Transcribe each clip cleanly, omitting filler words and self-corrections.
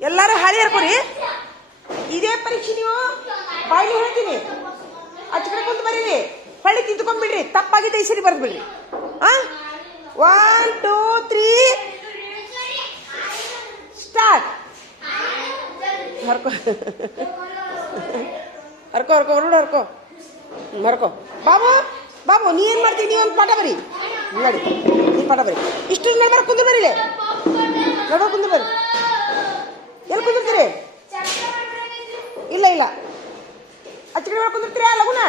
ಎಲ್ಲರೂ ಹಾಳಿ ಹರ್ಕೊರಿ. ಇದೇ ಪರೀಕ್ಷೆ ನೀವು ಬಾಯಿಲಿ ಹೇಳ್ತೀನಿ. ಅಚ್ಚ ಕಡೆ ಕುಂತು ಬರೀರಿ. ಹೊಳ್ಳಿ ತಿಂತ್ಕೊಂಡ್ಬಿಡ್ರಿ. ತಪ್ಪಾಗಿದೆ ಈ ಸರಿ ಬರ್ದ್ಬಿಡ್ರಿ. 1 2 3 ಸ್ಟಾರ್ಟ್. ಹರ್ಕೋ ಹರ್ಕೋ ಹರ್ಕೋ ಹೊರಡು ಹರ್ಕೋ ಹರ್ಕೋ. ಬಾಬು ಬಾಬು ನೀ ಏನು ಮಾಡ್ತೀವಿ? ನೀವು ಒಂದು ಪಾಠ ಬರಿ ನೋಡಿ. ನೀವು ಪಾಠ ಬರಿ. ಇಷ್ಟು ನಡ್ಬಾರ ಕುಂದು ಬರೀ. ನಡ್ಬಾರ ಕುಂದು ಬರ್ರಿ. ಎಲ್ಲಿ ಕುಂದಿರ್ತೀರಿ? ಇಲ್ಲ ಇಲ್ಲ ಅಚ್ಚ ಕಡೆ ಕುಂದಿರ್ತೀರಾ ಲಗುನ.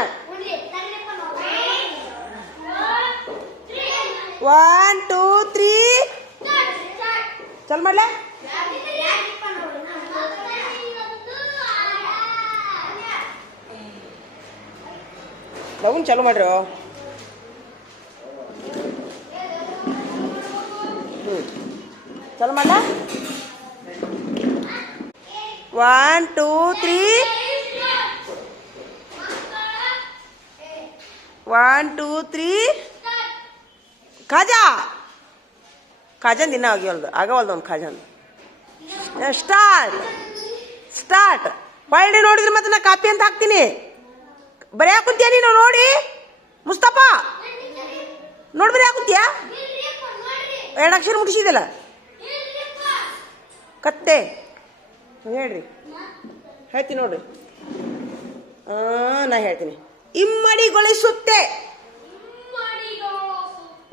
1 2 3 ಚಲ್ ಮಾಡ್ಲ. ಲಗುನ್ ಚಾಲು ಮಾಡ್ರಿ. ಚಲು ಮಾಡ್ಲ. 1 2 3 1 2 3 ಖಾಜಾ. ಖಾಜನ್ ದಿನ ಆಗವಲ್ದು ಒಂದು ಖಾಜನ್. Start start. ಹೊಳ್ಳಿ ನೋಡಿದ್ರೆ ಮತ್ತೆ ನಾ ಕಾಪಿ ಅಂತ ಹಾಕ್ತೀನಿ. ಬರೆಯಾಕ ಕುಂತೀಯ ನೀನು? ನೋಡಿ ಮುಸ್ತಫಾ ನೋಡಿ ಬರೆಯಾಕ ಕುಂತೀಯ? 2 ಅಕ್ಷರ ಮುಗಿಸಿದಲ್ಲ. ಕತ್ತೆ ಹೇಳ್ರಿ. ಹೇಳ್ತೀನಿ ನೋಡ್ರಿ. ನಾ ಹೇಳ್ತೀನಿ. ಇಮ್ಮಡಿಗೊಳಿಸುತ್ತೆ.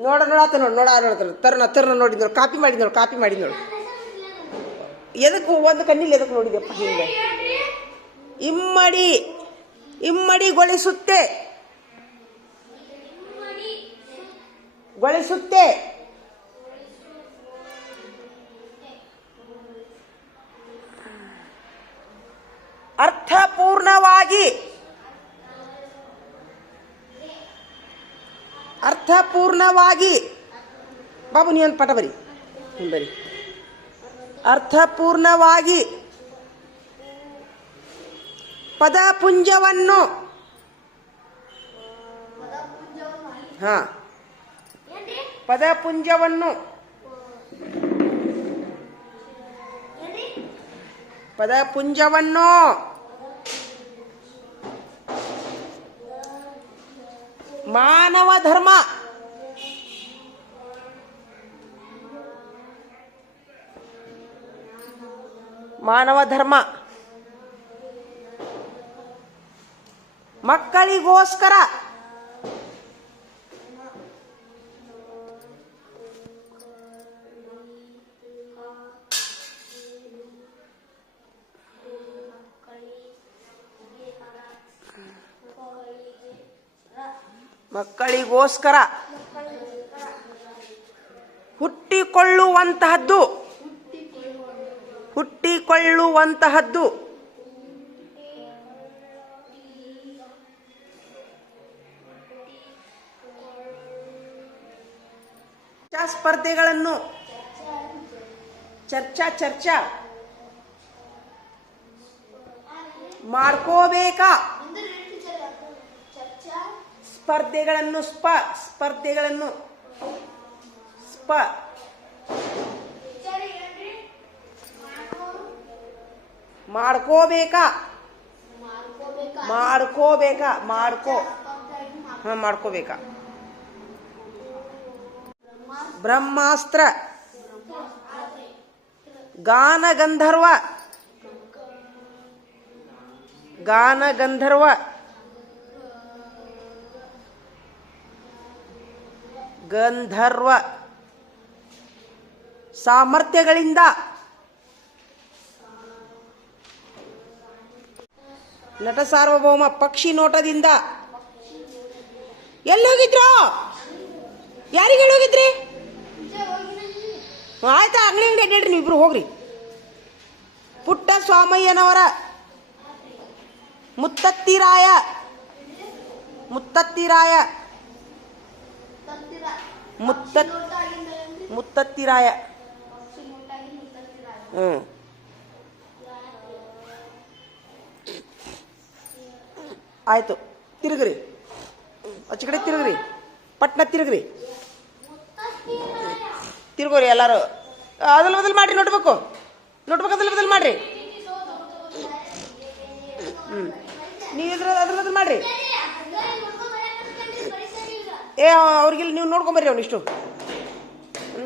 ನೋಡಾತ ನೋಡಿ ನೋಡ್ತಾನೆ. ತರ್ನ ನೋಡಿ ನೋಡಿ. ಕಾಪಿ ಮಾಡಿ ನೋಡು. ಕಾಪಿ ಮಾಡಿ ನೋಡು. ಎದಕ್ಕೆ ಒಂದು ಕಣ್ಣಿಲ್ಲ ಎದಕ್ಕೆ ನೋಡಿದ್ಯಪ್ಪ ಹಿಂಗೆ? ಇಮ್ಮಡಿಗೊಳಿಸುತ್ತೆ. ಗೊಳಿಸುತ್ತೆ. ಅರ್ಥಪೂರ್ಣವಾಗಿ. ಅರ್ಥಪೂರ್ಣವಾಗಿ. ಬಾಬು ನೀ ಒಂದು ಪಾಠ ಬರಿ. ಬರಿ. ಅರ್ಥಪೂರ್ಣವಾಗಿ. ಪದಪುಂಜವನ್ನು. ಹಾ ಪದಪುಂಜವನ್ನು. ಪದಪುಂಜವನ್ನು. ಮಾನವ ಧರ್ಮ. ಮಾನವ ಧರ್ಮ. ಮಕ್ಕಳಿಗೋಸ್ಕರ. ಮಕ್ಕಳಿಗೋಸ್ಕರ. ಹುಟ್ಟಿಕೊಳ್ಳುವಂತಹದ್ದು. ಹುಟ್ಟಿಕೊಳ್ಳುವಂತಹದ್ದು. ಸ್ಪರ್ಧೆಗಳನ್ನು. ಚರ್ಚಾ ಮಾಡ್ಕೋಬೇಕಾ? ಸ್ಪರ್ಧೆಗಳನ್ನು. ಸ್ಪರ್ಧೆಗಳನ್ನು ಮಾಡ್ಕೋಬೇಕಾ? ಮಾಡ್ಕೋಬೇಕಾ. ಬ್ರಹ್ಮಾಸ್ತ್ರ. ಗಾನಗಂಧರ್ವ. ಗಂಧರ್ವ. ಸಾಮರ್ಥ್ಯಗಳಿಂದ. ನಟ ಸಾರ್ವಭೌಮ. ಪಕ್ಷಿ ನೋಟದಿಂದ. ಎಲ್ಲಿ ಹೋಗಿದ್ರು? ಯಾರಿಗೆ ಹೋಗಿದ್ರಿ? ಆಯ್ತಾ, ಅಂಗಡಿ ಅಡ್ಡಾಡ್ರಿ ನೀವಿಬ್ರು ಹೋಗ್ರಿ. ಪುಟ್ಟ ಸ್ವಾಮಯ್ಯನವರ. ಮುತ್ತತ್ತಿರಾಯ. ಮುತ್ತತ್ತಿರಾಯ. ಆಯ್ತು, ತಿರುಗ್ರಿ. ಆಚೆ ಕಡೆ ತಿರುಗ್ರಿ. ಪಟ್ನ ತಿರುಗ್ರಿ. ತಿರುಗೋರಿ ಎಲ್ಲರೂ. ಅದಲ್ ಬದಲು ಮಾಡಿ ನೋಡ್ಬೇಕು. ನೋಟ್ಬುಕ್ ಅದ್ರ ಮಾಡ್ರಿ. ನೀವು ಅದ್ರ ಮಾಡ್ರಿ. ಅವ್ರಿಗಿಲ್ಲ, ನೀವು ನೋಡ್ಕೊಂಬರ್ರಿ ಅವ್ನಿಷ್ಟು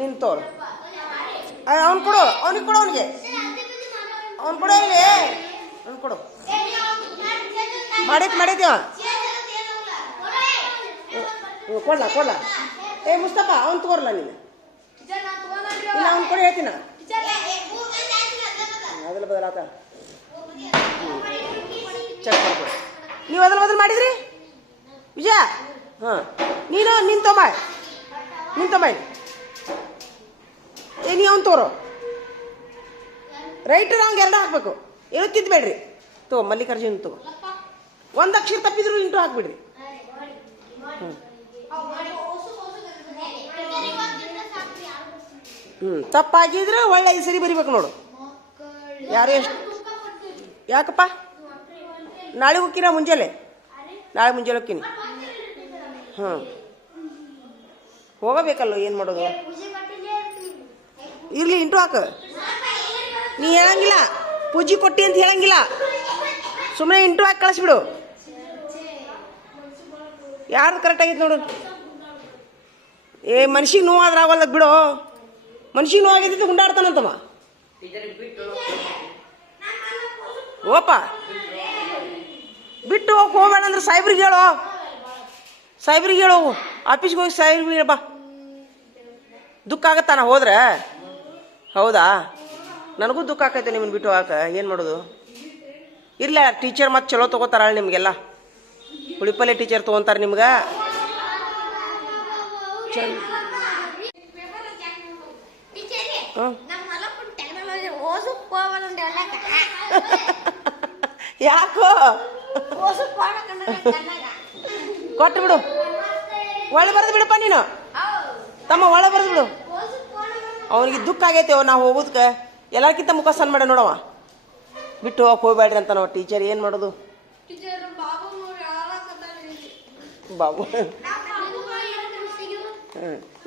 ನಿಂತವ್ರು. ಅವ್ನು ಕೊಡು, ಅವ್ನಿಗೆ ಕೊಡು, ಅವ್ನಿಗೆ ಅವ್ನು ಕೊಡು, ಇಲ್ಲಿ ಅವ್ನು ಕೊಡು. ಮಾಡೈತಿ ಕೊಡ್ಲ. ಮುಸ್ತಫಾ ಅವ್ನು ತಗೋರಲ್ಲ ನೀನು. ಇಲ್ಲ ಅವ್ನು ಕೊಡಿ, ಹೇಳ್ತೀನ ಅದಲ್ಲ ಬದಲಾತ. ಚೆಕ್ ಮಾಡ್ಕೊಡಿ. ನೀವು ಬದಲು ಮಾಡಿದ್ರಿ ವಿಜಯ? ಹಾಂ, ನೀನು ತೊಂಬ ನೀ ಅವ್ನು ತೋರೋ. ರೈಟ್ ರಾಂಗ್ ಎರಡು ಹಾಕ್ಬೇಕು, ಏನು ತಿದ್ದಬೇಡ್ರಿ. ತಗೋ ಮಲ್ಲಿಕಾರ್ಜುನ್ ತಗೋ. ಒಂದು ಅಕ್ಷರ ತಪ್ಪಿದ್ರು ಇಂಟು ಹಾಕ್ಬಿಡ್ರಿ. ತಪ್ಪಾಗಿದ್ರೆ ಒಳ್ಳೆ 5 ಸರಿ ಬರಿಬೇಕು ನೋಡು. ಯಾರು ಎಷ್ಟು? ಯಾಕಪ್ಪ? ನಾಳೆ ಹೋಗ್ತೀನ ಮುಂಜಾನೆ ಹೋಗ್ತೀನಿ. ಹಾಂ, ಹೋಗಬೇಕಲ್ಲ, ಏನು ಮಾಡೋದು? ಇರ್ಲಿ, ಇಂಟು ಹಾಕ. ನೀ ಹೇಳಂಗಿಲ್ಲ, ಪೂಜೆ ಕೊಟ್ಟಿ ಅಂತ ಹೇಳಂಗಿಲ್ಲ, ಸುಮ್ಮನೆ ಇಂಟು ಹಾಕಿ ಕಳಿಸ್ಬಿಡು. ಯಾರ್ದು ಕರೆಕ್ಟ್ ಆಗೈತೆ ನೋಡು. ಮನ್ಸಿಗೆ ನೋವಾದ್ರೆ ಆಗೋಲ್ಲ ಬಿಡು. ಮನ್ಸಿಗೆ ನೋವಾಗಿದ್ದು ಗುಂಡಾಡ್ತಾನಂತಮ್ಮ. ಓಪ ಬಿಟ್ಟು ಹೋಗ್ಬೇಡ ಅಂದ್ರೆ ಸಾಹೇಬ್ರಿಗೆ ಹೇಳೋ. ಆಫೀಸ್ಗೆ ಹೋಗಿ ಸಾಹೇಬ್ರಿಗೆ ಹೇಳ ಬಾ. ದುಃಖ ಆಗತ್ತಾನ ಹೋದ್ರೆ? ಹೌದಾ, ನನಗೂ ದುಃಖ ಆಕೈತೆ ನಿಮ್ಮನ್ನು ಬಿಟ್ಟು ಹಾಕ. ಏನು ಮಾಡೋದು? ಇರ್ಲ, ಟೀಚರ್ ಮತ್ತೆ ಚಲೋ ತೊಗೋತಾರ ನಿಮಗೆಲ್ಲ. ಉಳಿಪಲ್ಲೆ ಟೀಚರ್ ತೊಗೊಂತಾರೆ ನಿಮ್ಗೆ. ಯಾಕೋ ಕೊಟ್ಟು ಬಿಡು. ಒಳ್ಳೆ ಬರೆದು ಬಿಡಪ್ಪ ನೀನು ತಮ್ಮ, ಒಳ್ಳೆ ಬರೆದು ಬಿಡು. ಅವನಿಗೆ ದುಃಖ ಆಗೈತೆ ನಾವು ಹೋಗೋದಕ್ಕೆ. ಎಲ್ಲಕ್ಕಿಂತ ಮುಖ ಸಣ್ಣ ಮಾಡ ನೋಡವ. ಬಿಟ್ಟು ಹೋಗ್ಬೇಡ್ರಿ ಅಂತ ನಾವು ಟೀಚರ್. ಏನು ಮಾಡೋದು? ಬಾಬು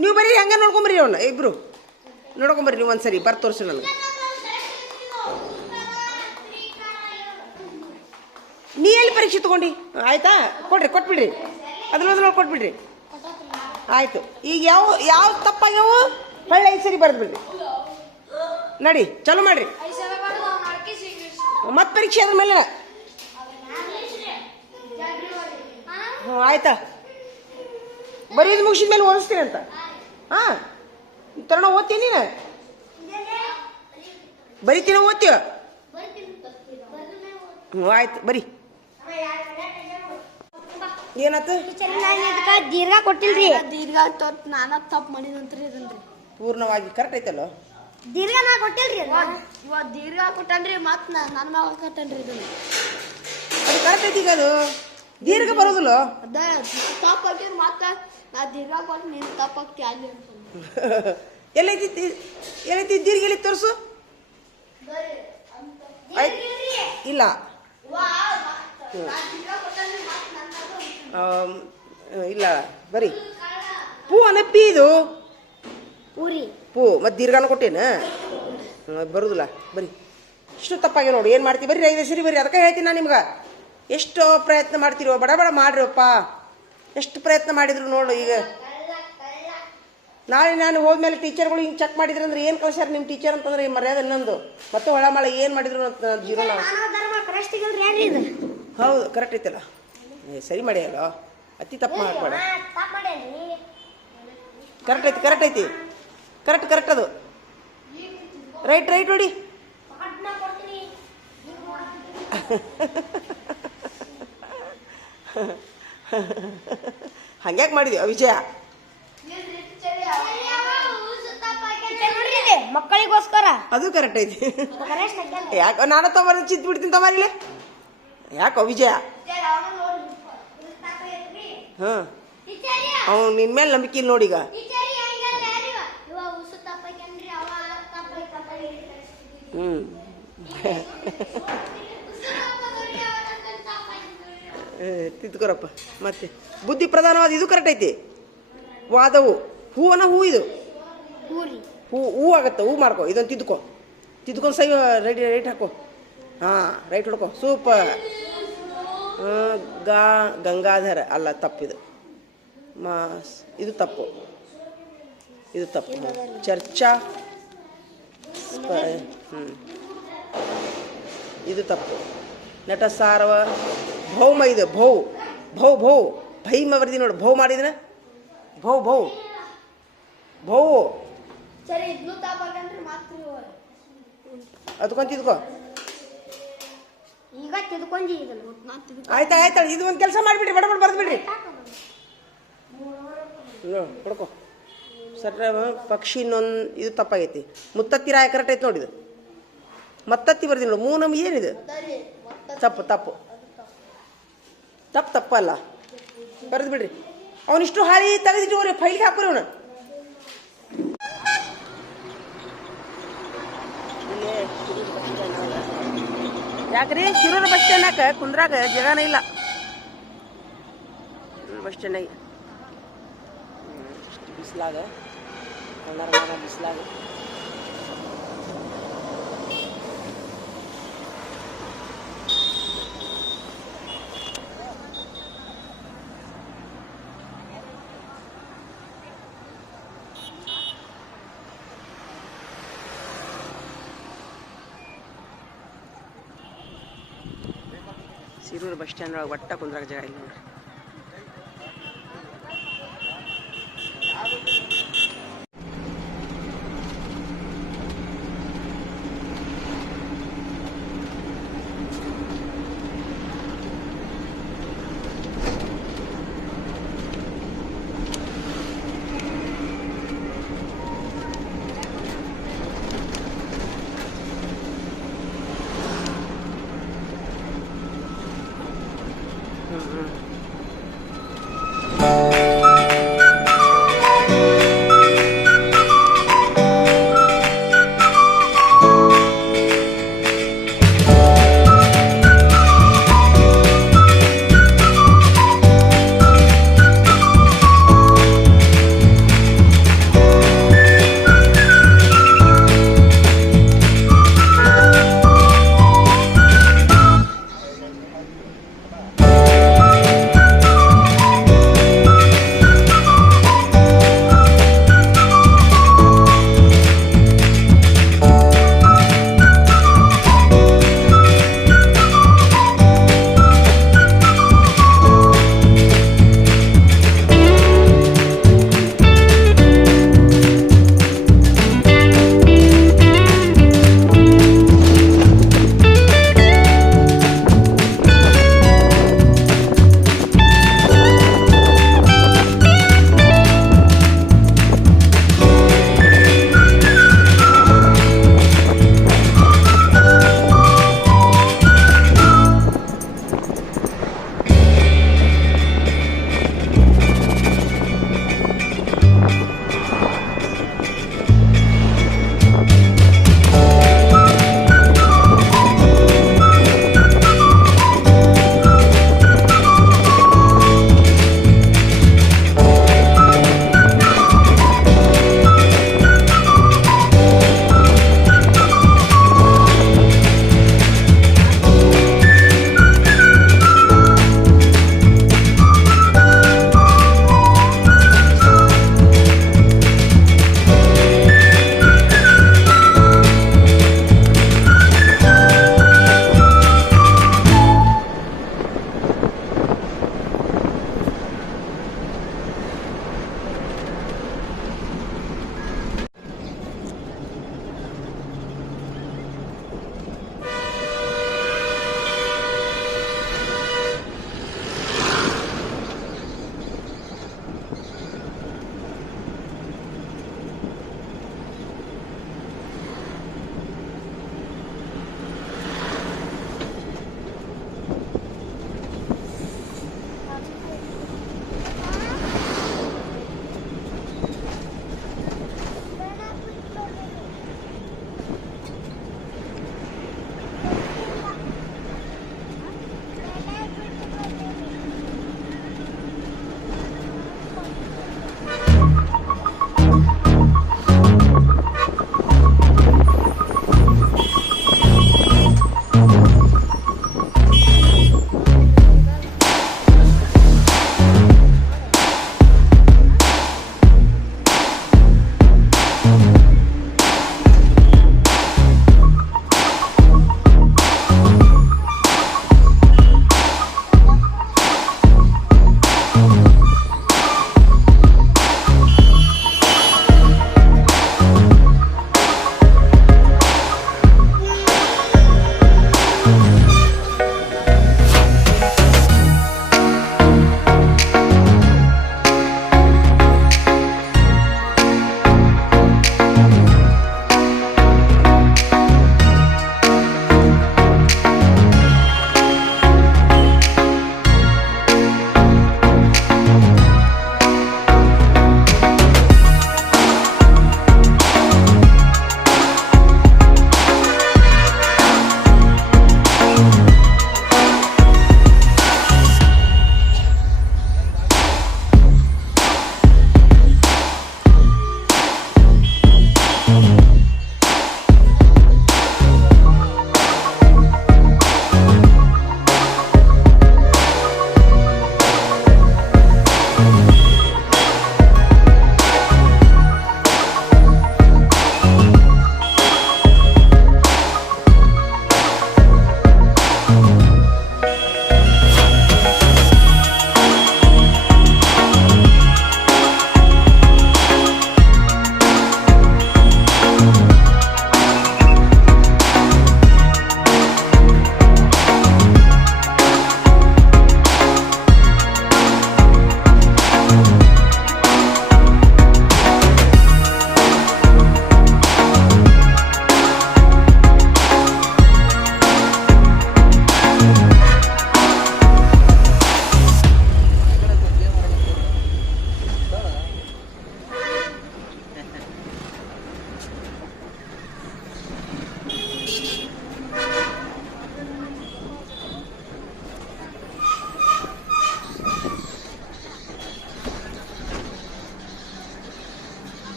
ನೀವು ಬರೀ ಹಂಗೆ ನೋಡ್ಕೊಂಬರ್ರಿ, ಅವನ್ನ ಇಬ್ರು ನೋಡ್ಕೊಂಬರ್ರಿ. ನೀವು ಒಂದ್ಸರಿ ಬರ್ದು ತೋರಿಸಿ ನನಗೆ. ನೀ ಎಲ್ಲಿ ಪರೀಕ್ಷೆ ತಗೊಂಡು? ಆಯ್ತಾ, ಕೊಟ್ಬಿಡ್ರಿ. ಅದ್ರೊಳಗೆ ಕೊಟ್ಬಿಡ್ರಿ. ಆಯ್ತು. ಈಗ ಯಾವ ತಪ್ಪಾಗ್ಯಾವು ಹೊಳ್ಳೆ 5 ಸರಿ ಬರೆದು ಬಿಡ್ರಿ. ನಡಿ, ಚಲೋ ಮಾಡ್ರಿ. ಮತ್ತೆ ಪರೀಕ್ಷೆ ಅದ್ರ ಮೇಲೆ. ಹ್ಞೂ, ಆಯ್ತಾ. ಬರೀದು ಮುಗಿಸಿದ ಮೇಲೆ ಓದಿಸ್ತೀನಿ ಅಂತ. ಹಾಂ, ತರೋಣ. ಓದ್ತೀನಿ ನೀನು? ಬರಿತೀನ, ಓದ್ತೀವ? ಹ್ಞೂ, ಆಯ್ತು, ಬರೀ. ಏನಾಯ್ತು? ದೀರ್ಘ ಕೊಟ್ಟಿಲ್ರಿ. ದೀರ್ಘ ನಾನು ತಪ್ಪು ಮಾಡಿದಂತ್ರಿ. ಪೂರ್ಣವಾಗಿ ಕರೆಕ್ಟ್ ಐತಲ್ಲ? ದೀರ್ಘ ನಾ ಕೊಟ್ಟಿಲ್ರಿ. ಇವಾಗ ದೀರ್ಘ ಕೊಟ್ಟನ್ರಿ, ಮತ್ತೆ ನನ್ನ ಮ್ಯಾಗ ಕಟ್ಟನ್ರಿ. ಅದು ಕರೆಕ್ಟ್ ಐತಿ. ಈಗ ಅದು ದೀರ್ಘ ಬರೋದಿಲ್ಲ. ಅದ ತಪ್ಪು ಹಾಕಿದ್ರೆ ಮತ್ತೆ ನಾ ದೀರ್ಘ ಕೊಟ್ಟು ನೀನು ತಪ್ಪು ಹಾಕ್ತಿ ಅಲ್ಲಿ ಅಂತ. ಎಲ್ಲೈತಿ ದೀರ್ಘ? ಎಲ್ಲಿ ತೋರಿಸು. ಇಲ್ಲ, ಇಲ್ಲ, ಬರೀ ಪೂ ಅನಪ್ಪಿ. ಇದು ಪೂ ಮತ್ತೆ ದೀರ್ಘನ ಕೊಟ್ಟೇನ? ಬರುದಿಲ್ಲ. ಬರೀ ಇಷ್ಟು ತಪ್ಪಾಗಿ ನೋಡು. ಏನು ಮಾಡ್ತೀವಿ? ಬರ್ರಿ 5 ಸರಿ ಬರ್ರಿ. ಅದಕ್ಕೆ ಹೇಳ್ತೀನಿ ನಾನು ನಿಮ್ಗೆ. ಎಷ್ಟೋ ಪ್ರಯತ್ನ ಮಾಡ್ತೀರೋ, ಬಡ ಮಾಡ್ರಿವಪ್ಪ. ಎಷ್ಟು ಪ್ರಯತ್ನ ಮಾಡಿದ್ರು ನೋಡು. ಈಗ ನಾಳೆ ನಾನು ಹೋದ್ಮೇಲೆ ಟೀಚರ್ಗಳು ಹಿಂಗೆ ಚೆಕ್ ಮಾಡಿದ್ರು ಅಂದ್ರೆ ಏನು ಕಳ್ಸ್ಯಾರ ನಿಮ್ಮ ಟೀಚರ್ ಅಂತಂದ್ರೆ ಮರ್ಯಾದೆ ಇನ್ನೊಂದು. ಮತ್ತೆ ಹೊಳಮಾಳ ಏನು ಮಾಡಿದ್ರು ಅಂತ ಜೀರೋ. ನಾವು ಹೌದು, ಕರೆಕ್ಟ್ ಐತಲ್ಲ. ಸರಿ ಮಾಡ್ಯಾರ, ಅತಿ ತಪ್ಪು ಮಾಡಬೇಡ. ಕರೆಕ್ಟ್ ಐತಿ. ಕರೆಕ್ಟ್ ಅದು. ರೈಟ್ ನೋಡಿ. ಹಂಗ್ಯಾಕೆ ಮಾಡಿದ್ವಿ ವಿಜಯ? ಮಕ್ಕಳಿಗೋಸ್ಕರ. ಅದು ಕರೆಕ್ಟ್ ಐತಿ. ಯಾಕೋ ನಾನು ತೊಗೊಂಡು ಚಿತ್ ಬಿಡ್ತೀನಿ ತಮಾರಿಲೆ. ಯಾಕೋ ವಿಜಯ? ಹಾಂ, ಅವ್ನು ನಿನ್ನ ಮೇಲೆ ನಂಬಿಕೆ ಇಲ್ಲ ನೋಡೀಗ. ತಿದ್ಕೊರಪ್ಪ. ಮತ್ತೆ ಬುದ್ಧಿ ಪ್ರಧಾನವಾದ ಇದು ಕರೆಕ್ಟ್ ಐತಿ. ವಾದವು ಹೂವನ ಹೂ. ಇದು ಹೂ ಆಗತ್ತ. ಹೂ ಮಾಡ್ಕೊ. ಇದನ್ನು ತಿದ್ಕೊಂಡು ಸೈ ರೈಟ್ ಹಾಕು ಹಾಂ ರೈಟ್ ಹೊಡ್ಕೊ ಸೂಪರ್ ಗಂಗಾಧರ ಅಲ್ಲ ತಪ್ಪಿದು ಇದು ತಪ್ಪು ಇದು ತಪ್ಪು ಚರ್ಚಾ ಇದು ತಪ್ಪು ನಟ ಸಾರ್ವ ಭೌಮ ಇದು ಭೌ ಭೌ ಭೌ ಭೈಮ ಬರ್ದಿ ನೋಡು ಭೌ ಮಾಡಿದ್ರೆ ಭೌ ಭೌ ಭೌ ಸರಿ ಇದ್ನು ತಾಪಕಂದ್ರೆ ಮಾತ್ರ ಅದಕ್ಕೊಂದು ತಿದ್ಕೋ ಈಗ ತಿದ್ಕೊಂಡಿ ಇದನ್ನು ನಾನು ತಿದ್ಕೊ ಆಯ್ತಾ ಆಯ್ತಾ ಇದು ಒಂದು ಕೆಲಸ ಮಾಡಿಬಿಡ್ರಿ ಬಡಬಡ ಬರ್ದು ಬಿಡ್ರಿ ಕೊಡ್ಕೊ ಸರ್ ಪಕ್ಷಿ ಇನ್ನೊಂದು ಇದು ತಪ್ಪಾಗೈತಿ ಮುತ್ತತ್ತಿ ರಾಯ ಕರೆಕ್ಟ್ ಐತೆ ನೋಡಿದು ಮತ್ತತ್ತಿ ಬರ್ದಿ ನೋಡು ನಮ್ಗೆ ಏನಿದು ತಪ್ಪು ತಪ್ಪು ತಪ್ಪು ತಪ್ಪಲ್ಲ ಬರೆದು ಬಿಡ್ರಿ ಅವನಿಷ್ಟು ಹಾಳಿ ತೆಗೆದಿಟ್ಟು ಫೈಲ್ಗೆ ಹಾಕೋರಿ ಅವನು ಯಾಕ್ರಿ ಶಿರೂರು ಬಸ್ ಸ್ಟ್ಯಾಂಡ್ನಾಗ ಕುಂದ್ರಾಗ ಜಾಗನೇ ಇಲ್ಲ ಬಸ್ ಸ್ಟ್ಯಾಂಡಾಗ ಬಿಸಿಲಾಗ ಬಿಸಿಲಾಗ ಶಿರೂರು ಬಸ್ ಸ್ಟ್ಯಾಂಡ್ ಒಳಗೆ ಒಟ್ಟ ಕುಂದ್ರಾಗ ಜಾಗ ಇಲ್ಲ ನೋಡ್ರಿ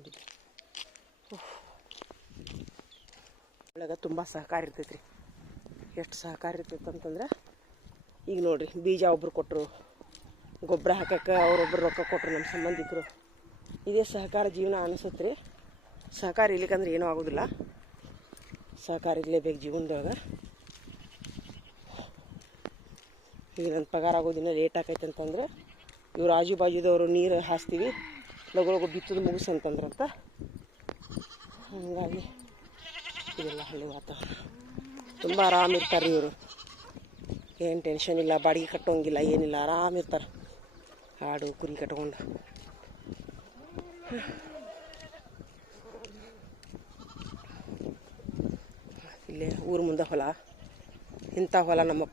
ತೊಗೊಂಡಿದ್ದೆ. ಒಳಗೆ ತುಂಬ ಸಹಕಾರ ಇರ್ತೈತೆ ರೀ. ಎಷ್ಟು ಸಹಕಾರ ಇರ್ತೈತೆ ಅಂತಂದ್ರೆ ಈಗ ನೋಡಿರಿ, ಬೀಜ ಒಬ್ರು ಕೊಟ್ಟರು, ಗೊಬ್ಬರ ಹಾಕಕ್ಕೆ ಅವರೊಬ್ಬರು ರೊಕ್ಕ ಕೊಟ್ಟರು ನಮ್ಮ ಸಂಬಂಧಿಕರು. ಇದೇ ಸಹಕಾರ ಜೀವನ ಅನಿಸುತ್ತೆ ರೀ. ಸಹಕಾರ ಇರ್ಲಿಕ್ಕಂದ್ರೆ ಏನೂ ಆಗೋದಿಲ್ಲ. ಸಹಕಾರ ಇರಲೇಬೇಕು ಜೀವನದೊಳಗೆ. ಈಗ ನನ್ನ ಪಗಾರ ಆಗೋದಿನ ಲೇಟ್ ಆಕೈತೆ ಅಂತಂದ್ರೆ ಇವ್ರು ಆಜು ಬಾಜುದವರು ನೀರು ಹಾಸ್ತೀವಿ ಲಗು ಲಗು ಬಿತ್ತದು ಮುಗಿಸಂತಂದ್ರಂತ. ಹಾಗಾಗಿ ಇದೆಲ್ಲ ಹಳ್ಳಿ ವಾತಾವರಣ. ತುಂಬ ಆರಾಮಿರ್ತಾರೆ ರೀ ಇವರು. ಏನು ಟೆನ್ಷನ್ ಇಲ್ಲ, ಬಾಡಿಗೆ ಕಟ್ಟೋಂಗಿಲ್ಲ, ಏನಿಲ್ಲ, ಆರಾಮಿರ್ತಾರೆ ಆಡು ಕುರಿ ಕಟ್ಕೊಂಡು. ಇಲ್ಲೇ ಊರ ಮುಂದೆ ಹೊಲ. ಇಂಥ ಹೊಲ ನಮ್ಮ